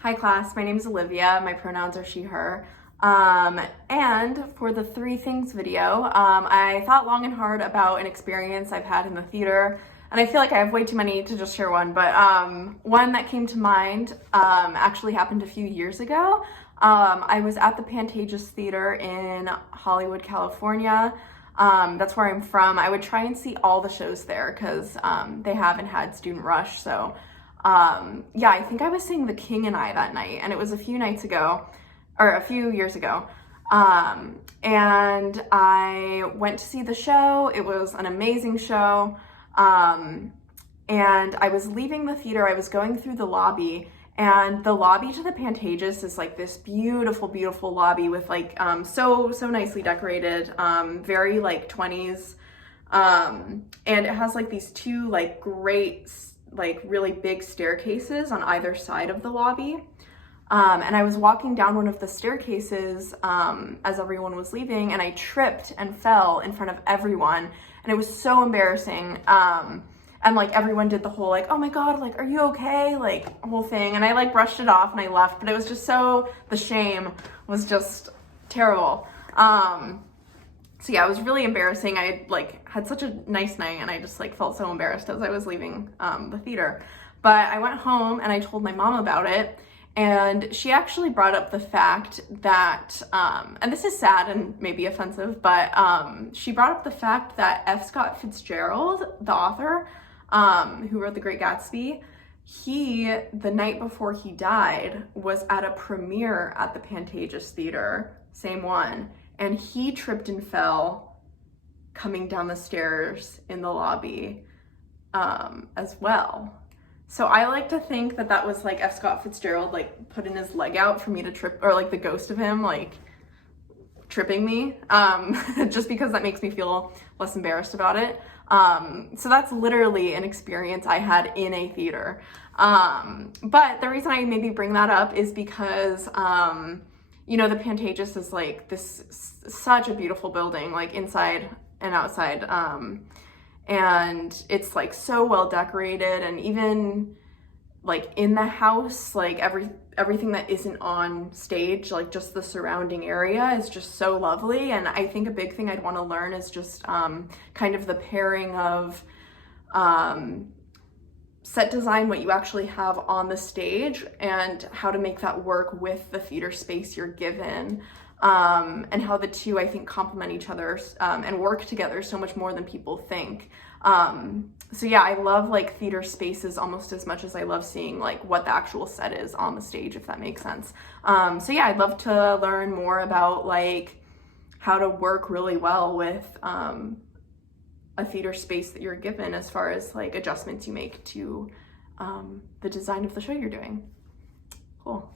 Hi class, my name is Olivia. My pronouns are she, her. And for the 3 things video, I thought long and hard about an experience I've had in the theater, and I feel like I have way too many to just share one, but one that came to mind actually happened a few years ago. I was at the Pantages Theater in Hollywood, California. That's where I'm from. I would try and see all the shows there because they haven't had student rush, so yeah, I think I was seeing The King and I that night, and it was a few years ago. And I went to see the show. It was an amazing show. And I was leaving the theater. I was going through the lobby, and the lobby to the Pantages is like this beautiful, beautiful lobby with like, so nicely decorated, very like 20s. And it has like these 2 like great, like really big staircases on either side of the lobby. And I was walking down one of the staircases as everyone was leaving, and I tripped and fell in front of everyone, and it was so embarrassing. And like everyone did the whole like, oh my God, like, are you okay? Like whole thing. And I like brushed it off and I left, but it was just the shame was just terrible. So yeah, it was really embarrassing. I like had such a nice night, and I just like felt so embarrassed as I was leaving the theater. But I went home and I told my mom about it, and she actually brought up the fact that, and this is sad and maybe offensive, but she brought up the fact that F. Scott Fitzgerald, the author, who wrote The Great Gatsby, the night before he died, was at a premiere at the Pantages Theater, same one, and he tripped and fell coming down the stairs in the lobby as well. So I like to think that that was like F. Scott Fitzgerald like putting his leg out for me to trip, or like the ghost of him like tripping me, just because that makes me feel less embarrassed about it. So that's literally an experience I had in a theater. But the reason I maybe bring that up is because you know, the Pantages is like such a beautiful building, like inside and outside. And it's like so well decorated, and even like in the house, like everything that isn't on stage, like just the surrounding area is just so lovely. And I think a big thing I'd want to learn is just kind of the pairing of set design, what you actually have on the stage, and how to make that work with the theater space you're given, and how the 2, I think, complement each other and work together so much more than people think. So yeah, I love like theater spaces almost as much as I love seeing like what the actual set is on the stage, if that makes sense. So yeah, I'd love to learn more about like how to work really well with a theater space that you're given, as far as like adjustments you make to the design of the show you're doing. Cool.